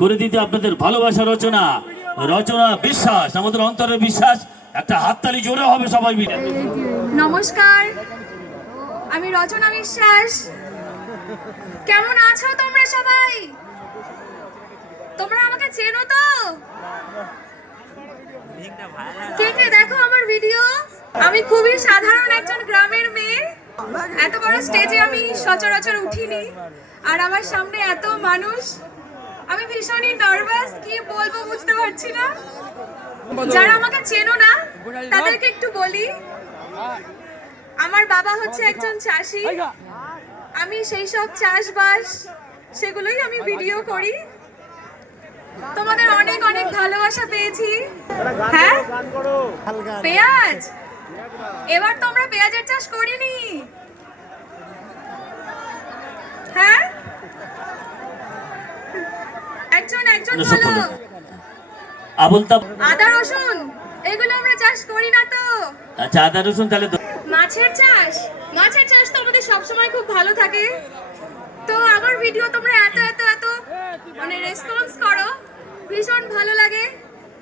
করে দিতে আপনাদের ভালোবাসা রচনা রচনা বিশ্বাস, আমাদের অন্তরের বিশ্বাস। একটা হাততালি জোরে হবে সবাই মিলে। নমস্কার, আমি রচনা বিশ্বাস। কেমন আছো তোমরা সবাই? তোমরা আমাকে চেনো তো? কে কে দেখো আমার ভিডিও? আমি খুবই সাধারণ একজন গ্রামের মেয়ে। এত বড় স্টেজে আমি সচরাচর উঠিনি, আর আমার সামনে এত মানুষ, আমি ভীষণই নার্ভাস। কি বলবো বুঝতে পারছি না। যারা আমাকে চেনো না তাদেরকে একটু বলি, আমার বাবা হচ্ছে একজন চাষি। আমি সেই সব চাষবাস সেগুলোই আমি ভিডিও করি। তোমাদের অনেক অনেক ভালোবাসা পেয়েছি। হ্যাঁ, পেঁয়াজ, এবার তো আমরা পেঁয়াজের চাষ করিনি। হ্যাঁ, একজন বলো। আদা রসুন এগুলো আমরা চাষ করি না তো? আচ্ছা, আদা রসুন তাহলে মাছের চাষ তো আমাদের সবসময় খুব ভালো থাকে। তো আমার ভিডিও তোমরা এত এত এত মানে রেসপন্স করো, ভীষণ ভালো লাগে।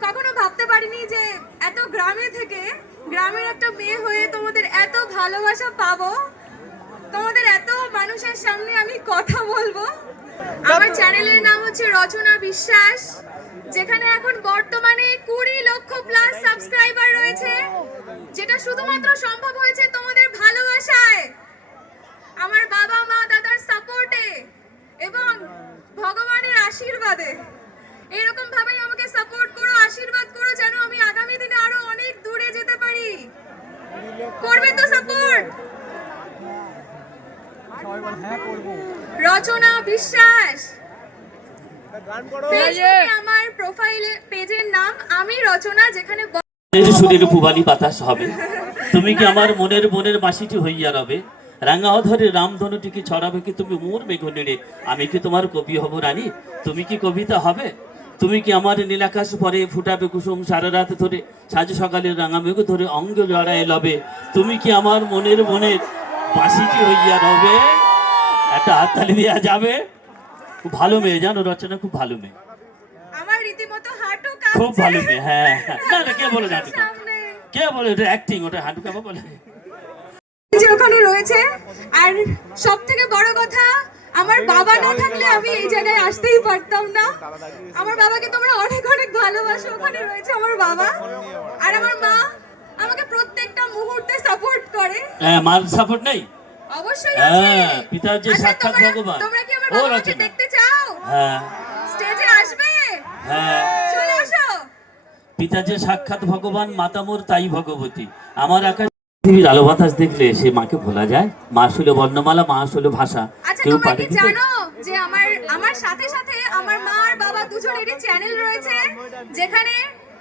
কখনো ভাবতে পারিনি যে এত গ্রামে থেকে, গ্রামের একটা মেয়ে হয়ে তোমাদের এত ভালোবাসা পাবো, তোমাদের এত মানুষের সামনে আমি কথা বলবো। আমার চ্যানেলের নাম হচ্ছে রচনা বিশ্বাস, যেখানে এখন বর্তমানে 20 লক্ষ প্লাস সাবস্ক্রাইবার রয়েছে, যেটা শুধুমাত্র সম্ভব হয়েছে তোমাদের ভালোবাসায়, আমার বাবা মা দাদার সাপোর্টে এবং ভগবানের আশীর্বাদে। এরকম ভাবেই আমাকে সাপোর্ট করো, আশীর্বাদ করো, যেন আমি আগামী দিনে আরো অনেক দূরে যেতে পারি। করবে তো সাপোর্ট? রচনা বিশ্বাস ফেসবুকে আমার প্রোফাইলে পেজের নাম আমি রচনা, যেখানে সুরের পুবালি বাতাস হবে। তুমি কি আমার মনের মনের বাঁশিটি হইয়া রবে, রাঙা অধরে রামধনুটিকে ছড়াবে কি তুমি মোর মেঘনিরে। আমি কি তোমার কবি হব রানী? তুমি কি কবিতা হবে? তুমি কি আমার নীলাকাশ পরে ফুটাবে কুসুম সারা রাত ধরে, সাজ সকালের রাঙা মেঘ ধরে অঙ্গ জড়ায় লবে। তুমি কি আমার মনের মনের বাঁশিটি হইয়া রবে। একটা হাততালি দেওয়া যাবে। খুব ভালো মেয়ে জানো রচনা, খুব ভালো মেয়ে, আমার রীতিমতো হাঁটু কাঁপছে। খুব ভালো মেয়ে। হ্যাঁ, না না, কে বলে হাঁটু কাঁপা? কে বলে এটা অ্যাক্টিং? ওটা হাঁটু কাঁপা বলে? যে ওখানে রয়েছে। আর সব থেকে বড় কথা, আমার বাবা না থাকলে আমি এই জায়গায় আসতেই পারতাম না। আমার বাবাকে তোমরা অনেক অনেক ভালোবাসো। ওখানে রয়েছে আমার বাবা, আর আমার মা আমাকে প্রত্যেকটা মুহূর্তে সাপোর্ট করে। হ্যাঁ, মার সাপোর্ট নেই? অবশ্যই আছে। হ্যাঁ, পিতার যে সাক্ষাৎ ভগবান। তোমরা কি আমার বাবাকে দেখতে চাও? হ্যাঁ, স্টেজে আসবে? হ্যাঁ, চলে আসো। পিতা যে সাক্ষাৎ ভগবান, মাতা মোর তাই ভগবতী। আমার আকাশ পৃথিবীর আলো বাতাস দেখলে সে মাকে ভোলা যায়। মা আসলে বর্ণমালা, মা আসলে ভাষা। কেউ পারে কি? জানো যে আমার সাথে সাথে আমার মা আর বাবা দুজনেরই চ্যানেল রয়েছে, যেখানে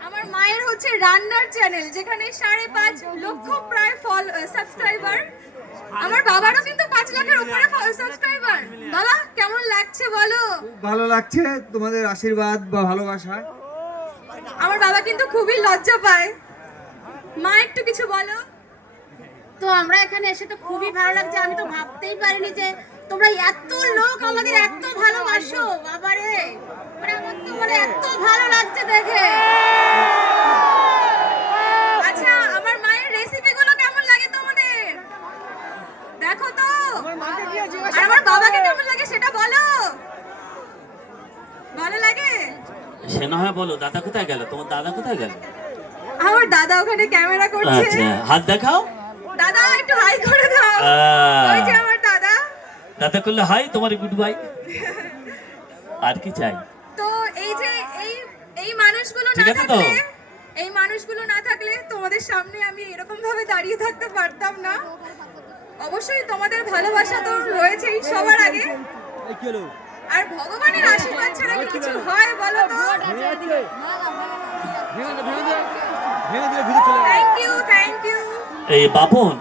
আমার মায়ের হচ্ছে রান্নার চ্যানেল, যেখানে 5.5 লক্ষ প্রায় সাবস্ক্রাইবার। আমার বাবারও কিন্তু 5 লাখের উপরে সাবস্ক্রাইবার। বাবা কেমন লাগছে বলো? ভালো লাগছে তোমাদের আশীর্বাদ বা ভালোবাসা। আমার বাবা কিন্তু খুবই লজ্জা পায়। মা একটু কিছু বলো। তো আমরা এখানে এসে তো খুবই ভালো লাগছে। আমি তো ভাবতেই পারিনি যে তোমরা এত লোক আমাদের এত ভালোবাসো। বাবারে, আমার তো এত ভালো লাগছে দেখে। আচ্ছা, আমার মায়ের রেসিপিগুলো কেমন লাগে তোমাদের? দেখো তো। আর আমার বাবাকে কেমন লাগে সেটা বলো। ভালো লাগে? সে না হয় বলো। দাদা কোথায় গেল? তোমার দাদা কোথায় গেল? আমার দাদা ওখানে ক্যামেরা করছে। আচ্ছা, হাত দেখাও। দাদা একটু হাই করে দাও। ওই যে আমার দাদা। দাদা করলে হাই, তোমার গুড বাই। আর কি চাই? তো এই যে এই মানুষগুলো না থাকলে, এই মানুষগুলো না থাকলে তোমাদের সামনে আমি এরকম ভাবে দাঁড়িয়ে থাকতে পারতাম না। অবশ্যই তোমাদের ভালোবাসা তো রয়েছেই সবার আগে, আর ভগবানের আশীর্বাদ ছাড়া কি কিছু হয় বলো তো? Thank you. এই বাপন